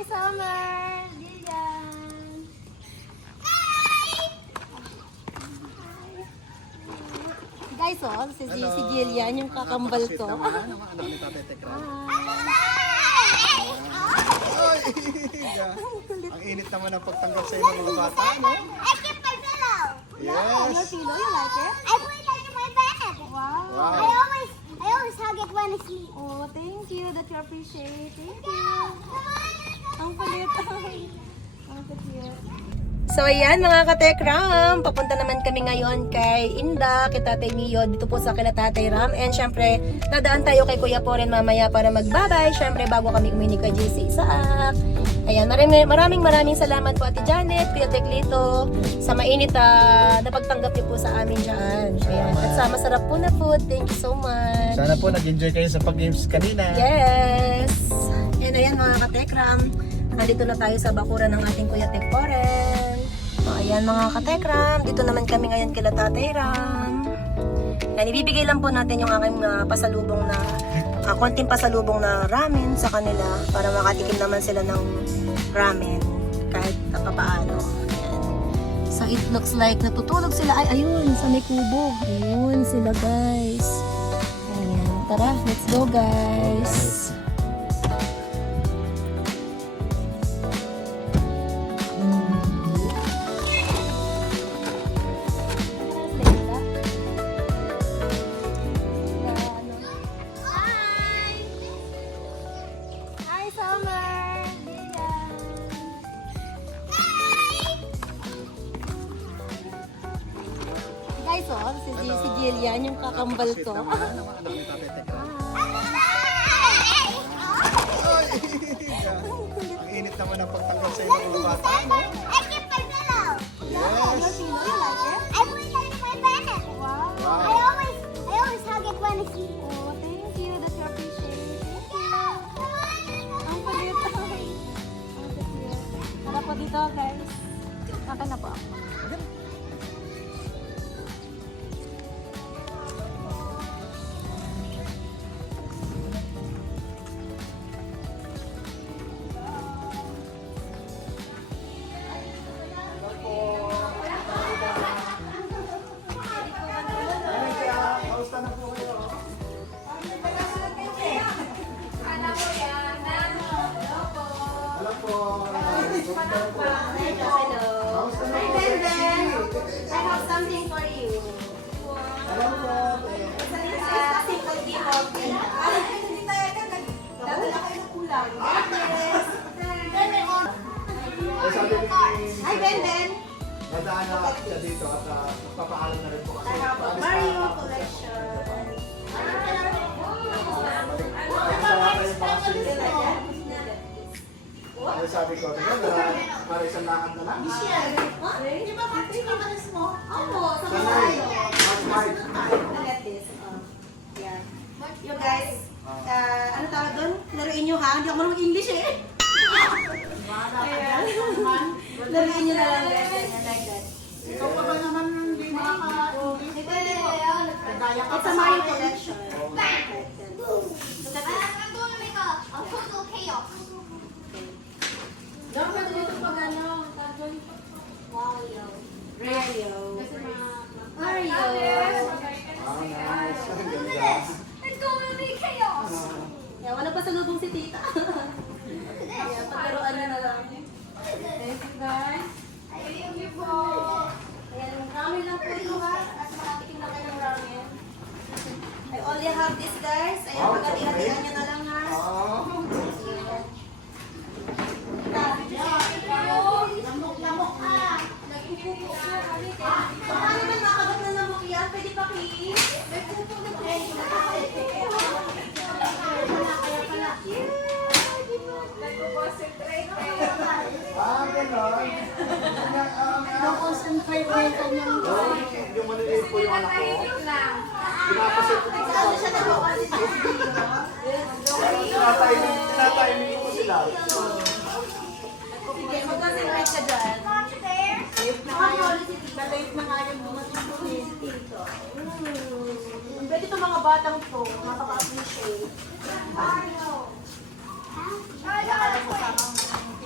Hi, Summer! Jillian! Guys, oh, si Jillian, yung kakambal ko. Naman, ang anak ni Tatay Tekram. Ang init naman ang pagtanggap sa inyo mga bata, no? I keep my pillow. Your Yes! pillow, you like it? I put it under my bed. Wow! Wow! I always hug it when I sleep. Oh, thank you that you appreciate. Thank you. Ang kulit. Ang cute. So ayan mga katekram, papunta naman kami ngayon kay Inda, kay Tatay Mio, dito po sa kila Tatay Ram. And syempre, nadaan tayo kay Kuya Poren mamaya para magbabay. Syempre, bago kami umini kay JC Isaac. Ayan, maraming salamat po Ate Janet, Kuya Teklito, sa mainit na pagtanggap niyo po sa amin dyan. Ayan, at sa masarap po na food. Thank you so much. Sana po nag-enjoy kayo sa pag-games kanina. Yes! And ayan mga katekram, nandito na tayo sa bakuran ng ating Kuya Tek Poren. So, ayan mga katekram, dito naman kami ngayon kila Tatay Ram. Ayan, ibibigay lang po natin yung aking pasalubong na, konting pasalubong na ramen sa kanila para makatikim naman sila ng ramen kahit papaano. Ayan. So it looks like natutulog sila. Ay, ayun, sa may kubo. Ayun sila guys. Ayan, tara, let's go guys. Hi, Summer! Jillian! Guys, oh, si Jillian, yung kakambal ko. Naman, ang anak ni Tatay Tekram. Ang init naman ang pagtanggap sa inyo mga bata, no? I keep my pillow. Your Yes! pillow, you like it? I put it under my bed. Wow! I always hug it when I sleep. Oh, thank you that you appreciate. Thank you. Ang kulit. Ang cute. Tara po dito, guys. Akin na po ako. Kamusta na po kayo? Hello po. Hello. Kamusta na Hi, po? Benden. I have something for you. Hello po. Simple tea coffee. Dadala kayo ng kulang. Yes. Sabi ni Hi, Benden. nadaan na siya dito at magpapaalam na rin po kasi. I have a Mario collection. Ano sabi ko, tingnan na, para isang lakad na lang. Di ba pares mo? Opo, sa Sanay. Mario. Smart. Look at this. Yeah. You guys, ano tawag doon? Laruin nyo ha? Hindi ako marunong English eh. Ayan. Laruin nyo na lang guys. Ganyan, like that. Ikaw pa ba naman hindi makaka-English? It's a Mario collection. Look at this. I'm doing a total chaos. Dapat dito pag ano, Mario. Mario. Mario. Ah, nice. Ang ganda. It's going to be chaos. Yeah, wala pa sa lubong si tita. Yeah, paglaruan na lang. thank you guys. Thank you po. Ayan, ramen lang po ito ha. At makatikim na kayo ng ramen. I only have this guys. Ayan, Oh, pagkati-hatian nyo na lang ha. Ah. Lamok ka. Naging pupo ko. Baka naman makagat na lamok yan. Pwede pa kiis. May pupo na po. Ah, gano'n. Concentrate na ito ng Yung maliliit po yung anak ko. Pinapasit ko po sa Siya na po kasi Tinatime ko sila. sige, mag-concentrate ka dyan. late na nga yung dumating ko eh. Pwede itong mga batang to, makaka-appreciate. Mario. Kaya kasama mo.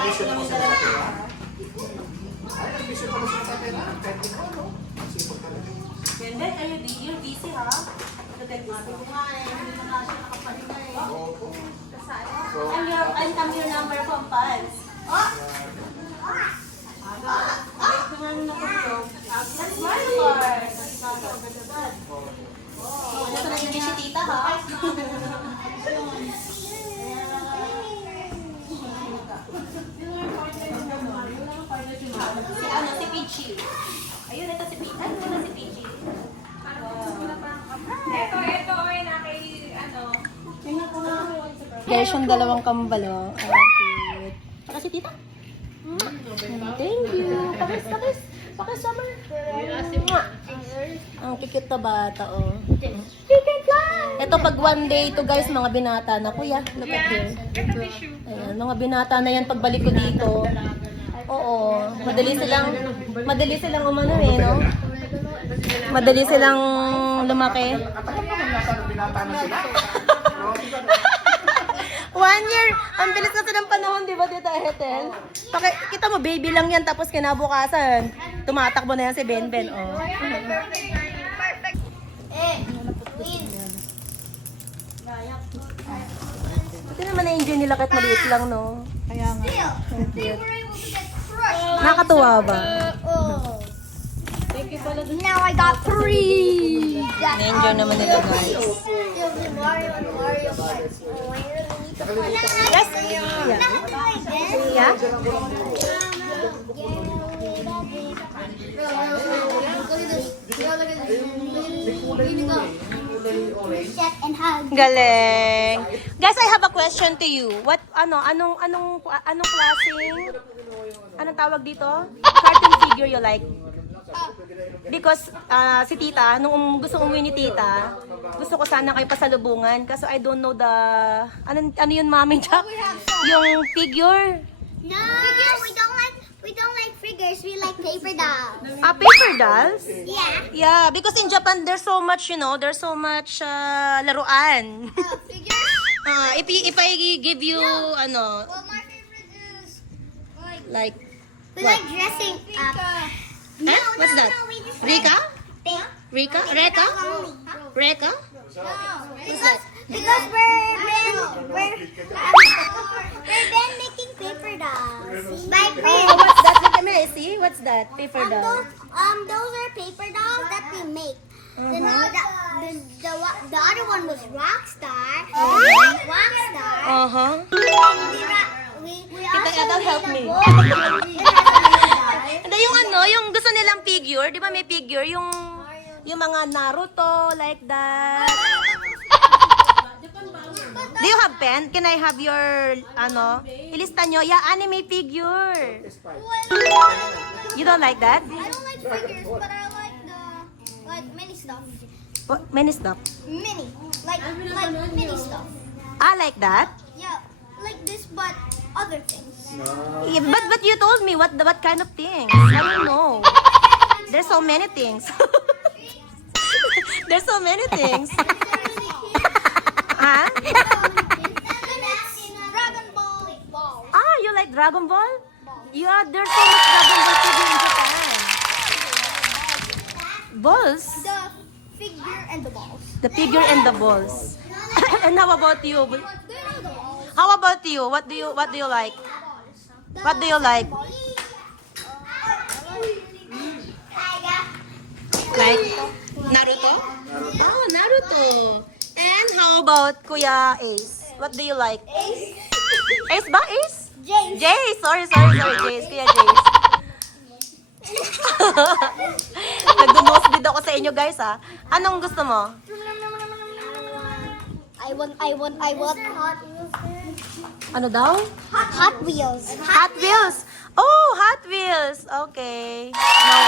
Visit po sa tatay. Ay, nag-visit po sa tatay na. Kahit ikaw, no? Sipag talaga. Benden, you're busy ha? Sabi ko nga eh, hindi na nga siya nakapahinga eh. Opo. So, I'm your number from Pals. Wait ko nga nung nakapulog. That's my part. Ano sa naging si tita ha? Si ano, si Peachy. Ayun, ito si Peachy. Ano na si Peachy? Ito, ay nakay, ano. Tingnan ko nga. Guys, yung dalawang kambalo. Ay, cute. Saka si tita. Thank you. Pakis. Pakis, summer. Ang kikit na bata, oh. Ito pag one day to guys, mga binata na. Kuya, look at here. Ayan, mga binata na yan pagbalik ko dito. Oo, madali silang umano eh, no? Madali silang lumaki. at ako naman nasa binata na sila. 1 year! Ang bilis kasi ng panahon, di ba, Tita Ethel? Kita mo, baby lang yan, tapos kinabukasan, tumatakbo na yan si Benben, oh. Buti naman na-enjoy nila kahit maliit lang, no? Kaya nga. Still, they were able to get crushed. Nakakatuwa ba? Thank you pala dun. Now I got 3. Na-enjoy naman nila, guys. Mario and Mario Kart. Yes? Yeah? Set and hug. Galing. Guys, I have a question to you. Anong klaseng, anong tawag dito? Cartoon figure you like? Because si tita, nung gusto umuwi ni tita, gusto ko sana kayo pasalubungan kasi I don't know the, ano yun mami Jack? Yung figure. No, we don't like figures. We like paper dolls. Paper dolls? Yeah. Yeah, because in Japan there's so much, there's so much laruan. Figures. If I give you, Well, my favorite is like, we like dressing up. No, What's that? No, we just Rika? Like Rika? Reka? Reka? Because we're making paper dolls. Like Oh, what's that? Look at me, see? What's that? Paper doll. those are paper dolls that we make. The other one was Rockstar. Rockstar. Uh-huh. We Kita Ethel, help me. Hindi, yung gusto nilang figure, di ba may figure? Yung mga Naruto, like that. Do you have pen? Can I have your, ilista nyo? Yeah, anime figure. You don't like that? I don't like figures, but I like the mini stuff. What? Many stuff. Mini, like mini stuff. Like that? Yeah, like this, but other things. Yeah, but you told me what kind of things? I don't know. There's so many things. There's so many things. Huh? Dragon Ball balls. You like Dragon Ball? Yeah, there's so much Dragon Ball figure in Japan. Balls? The figure and the balls. The figure and the balls. And how about you? Do you know the balls? How about you? What do you like? What do you like? Like Naruto? Oh, Naruto. And how about Kuya Ace? What do you like? Ace ba? Ace? James. Jace! Sorry, Jace. Kuya Jace. Nag-nosebleed ako sa inyo, guys, ha? Anong gusto mo? I want Hot Wheels. Ano daw? Hot Wheels. Hot Wheels! Oh, Hot Wheels! Okay. No.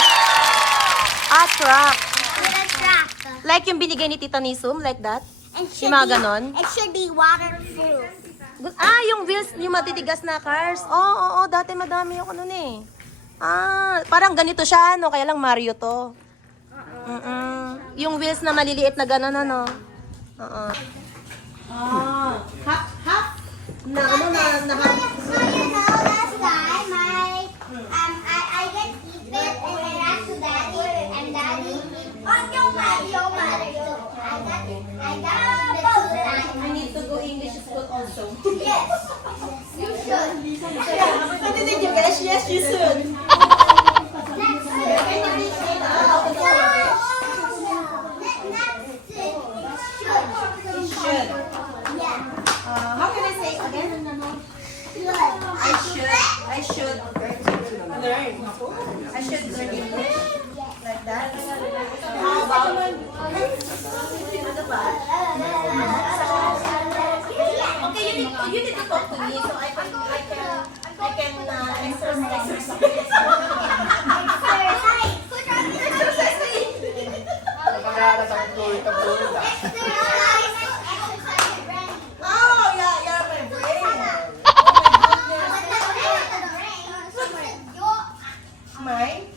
Truck. With a track. Like yung binigay ni Tita Nisum, like that? And Yung mga ganon? It should be waterproof. Yung wheels, yung matitigas na cars. Oo, dati madami ako nun eh. Parang ganito siya, kaya lang Mario to. Yung wheels na maliliit na gano'n, Oo. Half? Na half? So you know that's the What did you guys? Yes, you should. Should. How can I say again? I should learn. I should learn English like that. How about ano ba? Okay, you need to talk to me so I can exercise. Oh, yeah, you're my brain. Mine?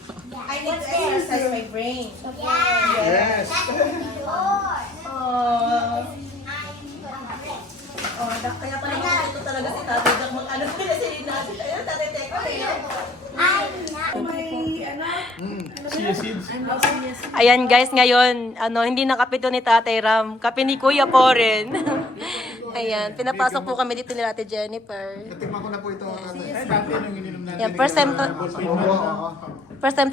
I need to exercise my brain. Yes. Kaya pala ito talaga si Tatay Jack mag-ano sila natin. Ayun, Tatay Teka. Ayan guys, ngayon, hindi na kape to ni Tatay Ram. Kape ni Kuya Poren. Ayan, pinapasok po kami dito ni Ate Jennifer. Natikman ko na po ito. Yan, first time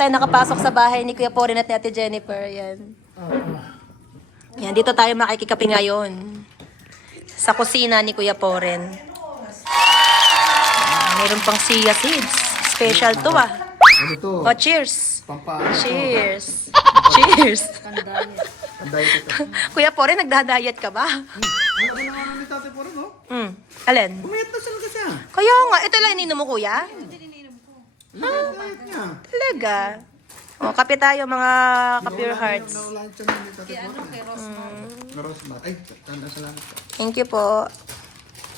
tayo nakapasok sa bahay ni Kuya Poren at ni Ate Jennifer. Ayan. Yan, dito tayo makikikape ngayon. Sa kusina ni Kuya Poren. Meron pang chia seeds. Special to ah. Ano to? Oh, cheers. Pampaano to? Cheers. Cheers. Anday ito. Kuya Poren, nagda-diet ka ba? Ano ka naman ni Tatay Poren, no? Alin? Umayat na talaga siya. Kaya nga, ito lang ininom mo, kuya? Umayat niya. Talaga. O, kape tayo mga ka-pure hearts. Naulan siya ni Tatay Poren. Rosmar. Ay, tanda salamat. Thank you po.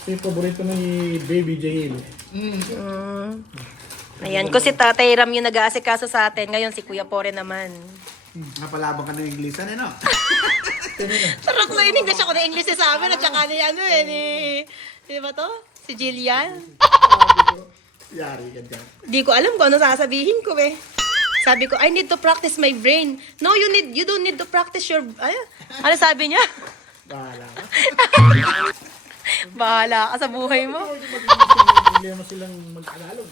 Yung paborito ni Baby Jail. Ayan, kung si Tatay Ram yung nag-aasikaso sa atin, ngayon si Kuya Poren naman. Napalabang ka ng Inglisan, eh, no? Sarap na in English ako na English sa amin at saka ni di ba to? Si Jillian. Yari ka dyan. Di ko alam kung ano sasabihin ko eh. Sabi ko, I need to practice my brain. No, you don't need to practice your, ano sabi niya? Bahala ka. Bahala ka sa buhay mo. Problema silang mag-Tagalog.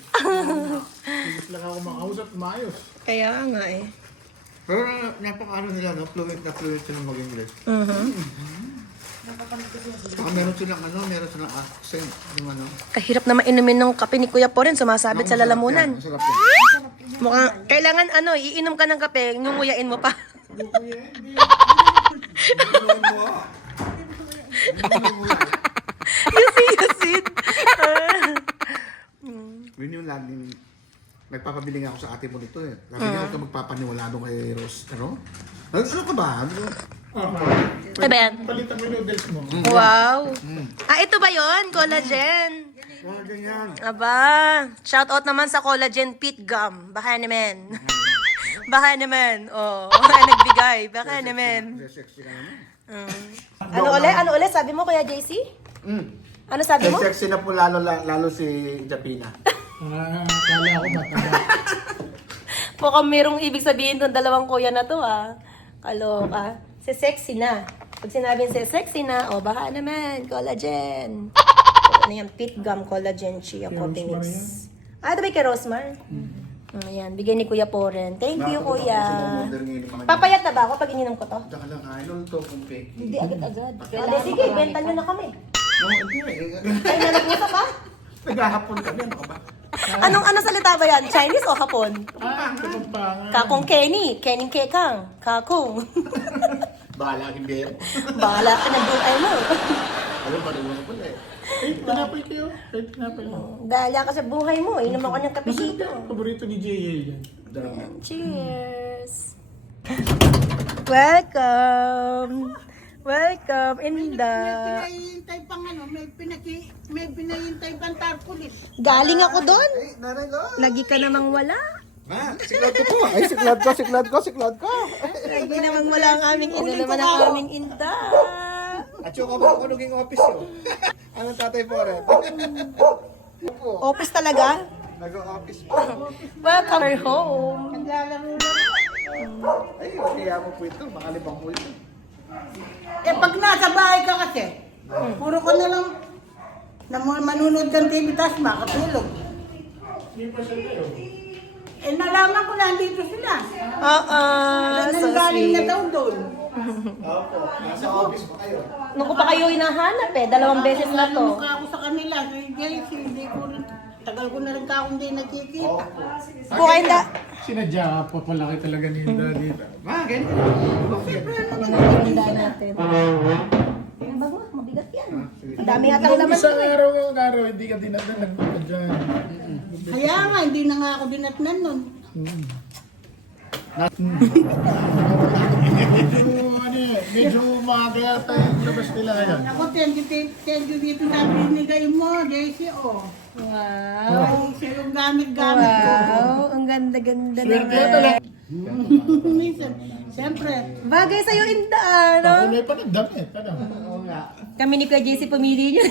Hindi sila ako makausap, maayos. Kaya nga eh. Pero napaka-ano nila, no? Fluent sila mag-English. Saka meron silang accent. Yung ano. Kahirap na mainumin ng kape ni Kuya Poren, sumasabit sa lalamunan. Masarap yan. Mukhang, kailangan iinom ka ng kape, ngunguyain mo pa. You see. Yun yung laging nagpapabili nga ako sa ate mo nito eh. Lagi niya ako magpapaniwala doon kay Rose. Ano? Ano ka ba? Ano ba yan? Palitan mo yung noodles mo. Wow. Ito ba yon? Collagen. Mga ganyan. Aba, shout out naman sa Collagen Pit Gum. Baka naman. Baka naman. Oh, nagbigay. Baka naman. Sexy ka naman. Ano uli? Sabi mo, Kuya JC? Ano sabi mo? Sexy na po lalo si Japina. Kala ako matanda. Mukhang merong ibig sabihin tong dalawang kuya na to Kaloka. Si sexy na. Pag sinabing si sexy na, baka naman, collagen. Ano yan? Pit Gum Collagen Chia Coffee Mix. Ito ba kay Rosmar? Ayan, bigay ni Kuya Poren. Thank you, Kuya. Papayat na ba ako pag ininom ko to? Tsaka lang, idol to kung fake. Hindi, agad-agad. Sige, benta nyo na kami. No, hindi eh. Ay, nalagyan pa? Naghahapon kami, ano ka ba? Ano salita ba yan? Chinese o Hapon? Kumpangan. Kakong Kenny. Kenny Kekang. Kakong. Bahala hindi. Bahala ka na doon. Ay mo. Alam ba rin mo pala eh. Tinapay kayo. Tinapay mo. Dahil ka sa buhay mo. Inom ako ng kape dito. Paborito ni Jail yan. Cheers. Welcome. Welcome, Inda. Pinahihintay pang may pinahihintay pang tarpaulin. Galing ako doon. Ay, nanay lo. Lagi ka namang wala. Siklad ko po. Ay, siklad ko. Lagi namang wala ang aming Inda. Naman ang aming Inda. At yung kapag ako naging office yun. Anong tatay po rin? Office talaga. Nag-office po. Welcome home. Naglalaro lang. Ay, kaya mo po ito. Makalibang po ito. Pag nasa bahay ka kasi, puro ka na lang Na manunod kang TV, tapos makatulog. Eh, nalaman ko na andito sila. Nanggaling na daw doon. Nasa office pa kayo. Nung ko pa kayo hinahanap 2 beses na to. Mukha ko sa kanila. Hindi ko rin, tagal ko na rin ka hindi nakikita. Bukain na. Sinadya papalaki talaga ni Inda dito. Ganito. Tandaan natin. Ang bago, mabigat yan. Ang dami atang laman Isang to eh. araw, hindi ka dinatan, nagpapad dyan. Kaya nga, hindi na nga ako dinatnan nun. Medyo makakaya tayo labas nila ngayon. Ako, thank you dito na binigay mo, JC, oh. Wow. Siya yung gamit-gamit ko. Wow, ang ganda-ganda Swerte ka naman. lang. Minsan, siyempre, Bagay sa'yo, Inda, ano? Pakulay pa ng damit. Ano? Kami ni Kuya JC pumili niyo.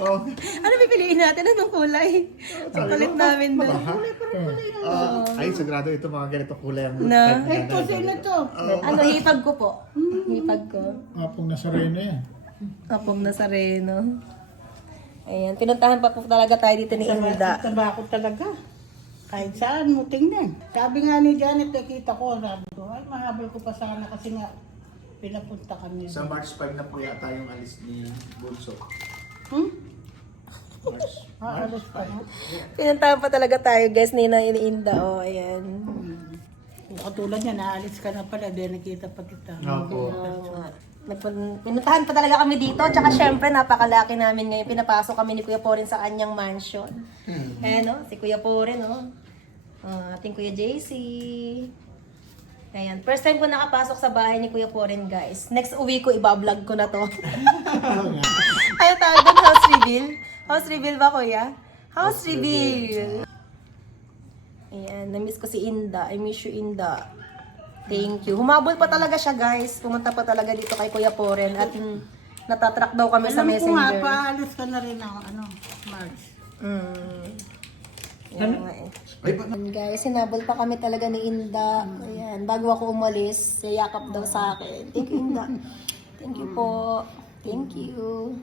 Oh. Ano pipiliin natin? Anong kulay? Ang palit namin doon. Ay, sagrado ito mga ganito kulay ang Na? ito, sino to? Ano, hipag ko po. Hipag ko. Apong nasa Reno yan. Kapong Nazareno. Ayan, pinuntahan pa po talaga tayo dito ni Inda. Taba ko talaga. Kahit saan mo tingnan. Sabi nga ni Janet, nakita ko, sabi ko, ay mahabol ko pa sana kasi nga pinapunta kami. Sa March 5 na po yata yung alis ni Bunso. Alas pa na. Pinuntahan pa talaga tayo, guys, ni Inda. O, ayan. Kung katulad niya, naalis ka na pala, di nakita pa kita. Opo. Pinuntahan pa talaga kami dito. Tsaka syempre, napakalaki namin ngayon. Pinapasok kami ni Kuya Poren sa kanyang mansion. Ayan, no? Si Kuya Poren, no? Ating Kuya JC. Ayan. First time ko nakapasok sa bahay ni Kuya Poren, guys. Next uwi ko, ibablog ko na to. Ayaw tawag doon, house reveal. House reveal ba, Kuya? House reveal. Ayan, na-miss ko si Inda. I miss you, Inda. Thank you. Humabol pa talaga siya, guys. Pumunta pa talaga dito kay Kuya Poren at natatrack daw kami sa Alam ko nga, messenger. paalis ka na rin ako, March. Yan nga eh. Ayan, guys, hinabol pa kami talaga ni Inda. Ayan, bago ako umalis, yakap daw sa akin. Thank you, Inda. Thank you po. Thank you.